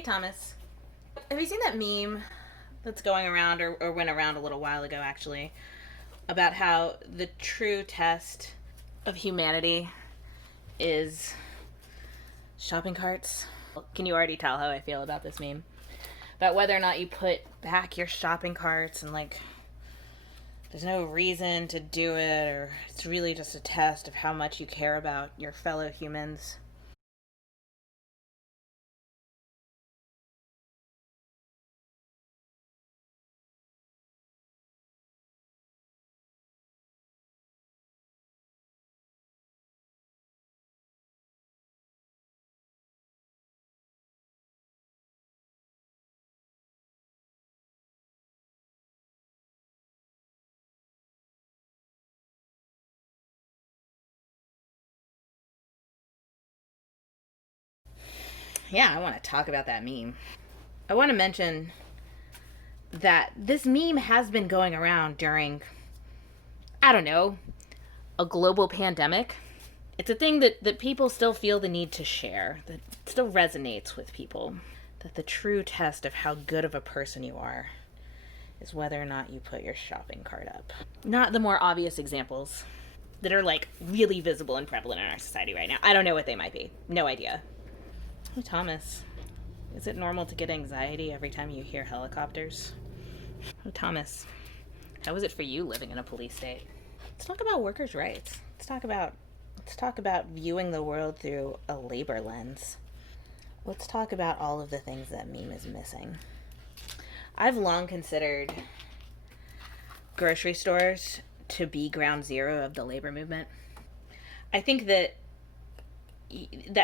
Hey, Thomas. Have you seen that meme that's going around, or went around a little while ago, actually, about how the true test of humanity is shopping carts? Can you already tell how I feel about this meme? About whether or not you put back your shopping carts and, like, there's no reason to do it, or it's really just a test of how much you care about your fellow humans. Yeah, I want to talk about that meme. I want to mention that this meme has been going around during, I don't know, a global pandemic. It's a thing that people still feel the need to share, that still resonates with people. That the true test of how good of a person you are is whether or not you put your shopping cart up. Not the more obvious examples that are like really visible and prevalent in our society right now. I don't know what they might be. No idea. Oh, Thomas, is it normal to get anxiety every time you hear helicopters? Oh, Thomas, how is it for you living in a police state? Let's talk about workers' rights. Let's talk about viewing the world through a labor lens. Let's talk about all of the things that meme is missing. I've long considered grocery stores to be ground zero of the labor movement. I think that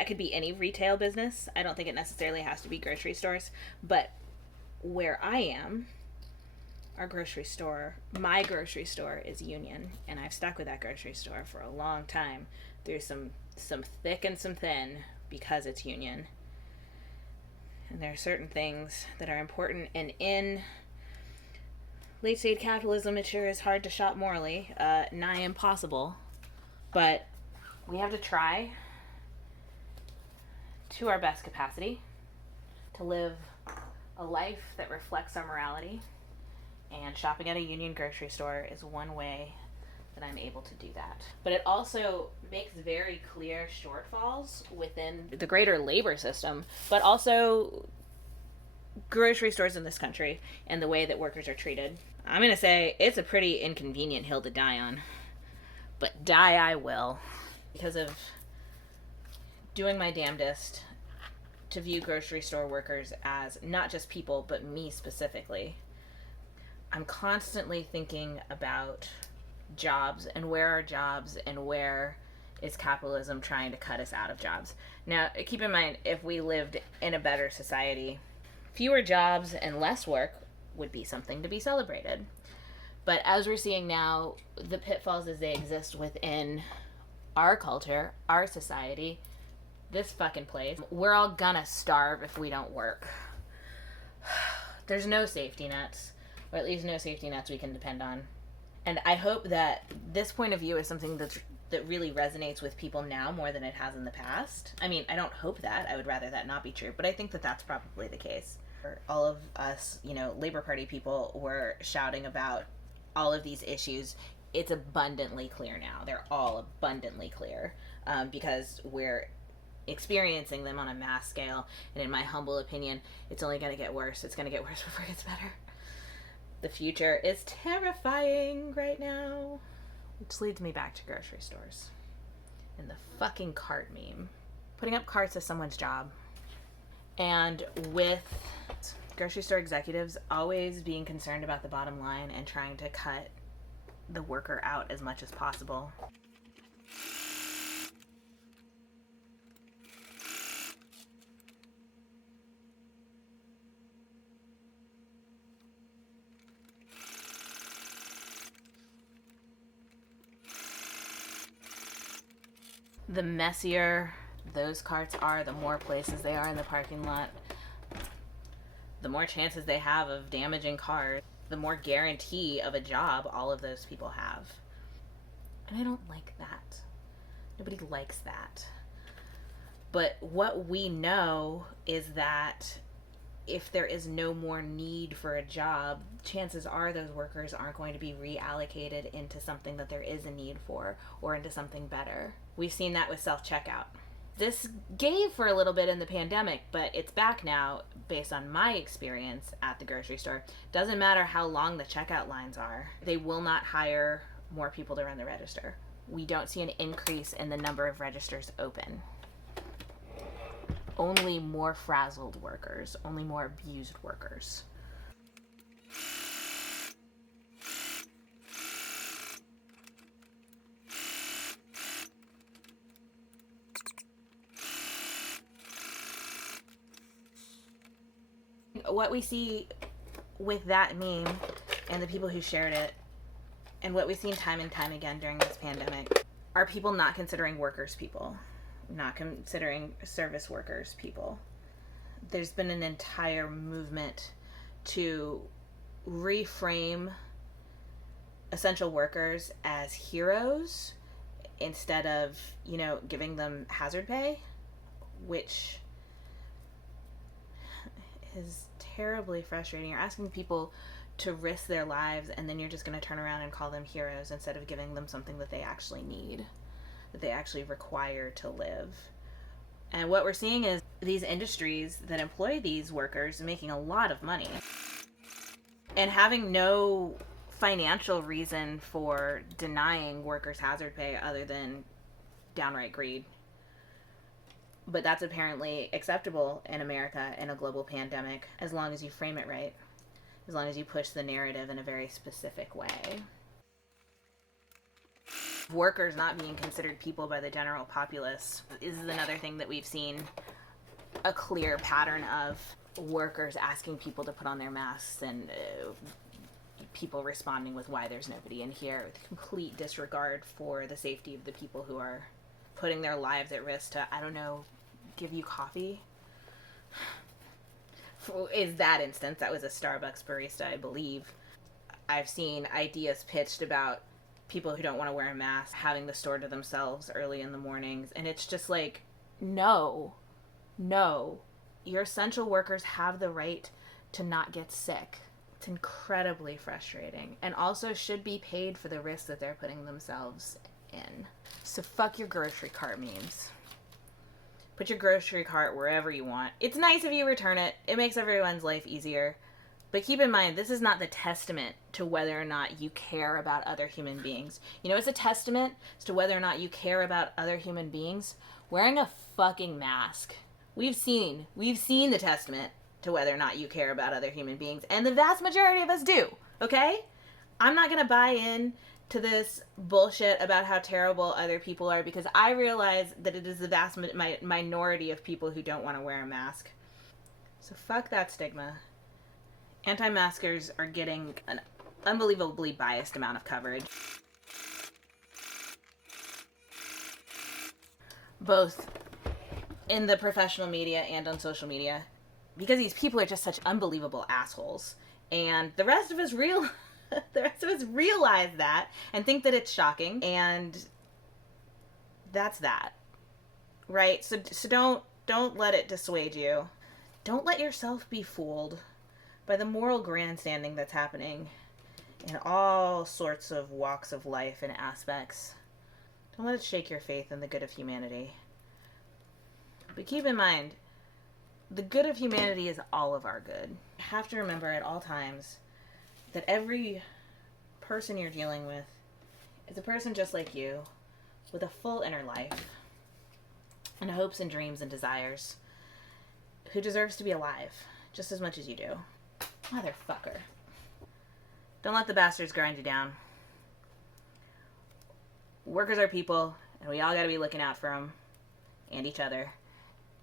could be any retail business. I don't think it necessarily has to be grocery stores, but where I am, our grocery store, my grocery store is Union, and I've stuck with that grocery store for a long time through some thick and some thin because it's Union. And there are certain things that are important, and in late stage capitalism, it sure is hard to shop morally, nigh impossible. But we have to try to our best capacity to live a life that reflects our morality, and shopping at a Union grocery store is one way that I'm able to do that. But it also makes very clear shortfalls within the greater labor system, but also grocery stores in this country and the way that workers are treated. I'm going to say it's a pretty inconvenient hill to die on, but die I will, because of doing my damnedest to view grocery store workers as not just people, but me specifically. I'm constantly thinking about jobs and where are jobs and where is capitalism trying to cut us out of jobs. Now, keep in mind, if we lived in a better society, fewer jobs and less work would be something to be celebrated. But as we're seeing now, the pitfalls as they exist within our culture, our society, this fucking place, we're all gonna starve if we don't work. There's no safety nets, or at least no safety nets we can depend on. And I hope that this point of view is something that really resonates with people now more than it has in the past. I mean, I don't hope that. I would rather that not be true, but I think that that's probably the case. All of us, Labor Party people were shouting about all of these issues. It's abundantly clear now. They're all abundantly clear, because we're experiencing them on a mass scale. And in my humble opinion, it's only going to get worse. It's going to get worse before it gets better. The future is terrifying right now. Which leads me back to grocery stores and the fucking cart meme. Putting up carts is someone's job. And with grocery store executives always being concerned about the bottom line and trying to cut the worker out as much as possible. The messier those carts are, the more places they are in the parking lot, the more chances they have of damaging cars, the more guarantee of a job all of those people have. And I don't like that. Nobody likes that. But what we know is that if there is no more need for a job, chances are those workers aren't going to be reallocated into something that there is a need for, or into something better. We've seen that with self-checkout. This gave for a little bit in the pandemic, but it's back now based on my experience at the grocery store. Doesn't matter how long the checkout lines are, they will not hire more people to run the register. We don't see an increase in the number of registers open. Only more frazzled workers, only more abused workers. What we see with that meme and the people who shared it, and what we've seen time and time again during this pandemic, are people not considering workers people. Not considering service workers people. There's been an entire movement to reframe essential workers as heroes instead of, giving them hazard pay, which is terribly frustrating. You're asking people to risk their lives, and then you're just going to turn around and call them heroes instead of giving them something that they actually need, that they actually require to live. And what we're seeing is these industries that employ these workers making a lot of money and having no financial reason for denying workers hazard pay other than downright greed. But that's apparently acceptable in America in a global pandemic, as long as you frame it right, as long as you push the narrative in a very specific way. Workers not being considered people by the general populace is another thing that we've seen a clear pattern of. Workers asking people to put on their masks, and people responding with why there's nobody in here, with complete disregard for the safety of the people who are putting their lives at risk to, give you coffee. Is that instance, that was a Starbucks barista, I believe. I've seen ideas pitched about people who don't want to wear a mask having the store to themselves early in the mornings, and it's just like, no, your essential workers have the right to not get sick. It's incredibly frustrating, and also should be paid for the risk that they're putting themselves in. So fuck your grocery cart memes. Put your grocery cart wherever you want. It's nice if you return it. It makes everyone's life easier. But keep in mind, this is not the testament to whether or not you care about other human beings. It's a testament as to whether or not you care about other human beings. Wearing a fucking mask. We've seen the testament to whether or not you care about other human beings. And the vast majority of us do. Okay? I'm not going to buy in to this bullshit about how terrible other people are, because I realize that it is the vast minority of people who don't want to wear a mask. So fuck that stigma. Anti-maskers are getting an unbelievably biased amount of coverage, both in the professional media and on social media, because these people are just such unbelievable assholes. And the rest of us realize that and think that it's shocking, and that's that, right? So don't let it dissuade you. Don't let yourself be fooled by the moral grandstanding that's happening in all sorts of walks of life and aspects. Don't let it shake your faith in the good of humanity. But keep in mind, the good of humanity is all of our good. You have to remember at all times that every person you're dealing with is a person just like you, with a full inner life, and hopes and dreams and desires, who deserves to be alive just as much as you do. Motherfucker. Don't let the bastards grind you down. Workers are people, and we all gotta be looking out for them, and each other,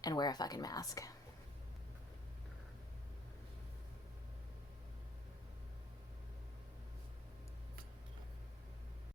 and wear a fucking mask.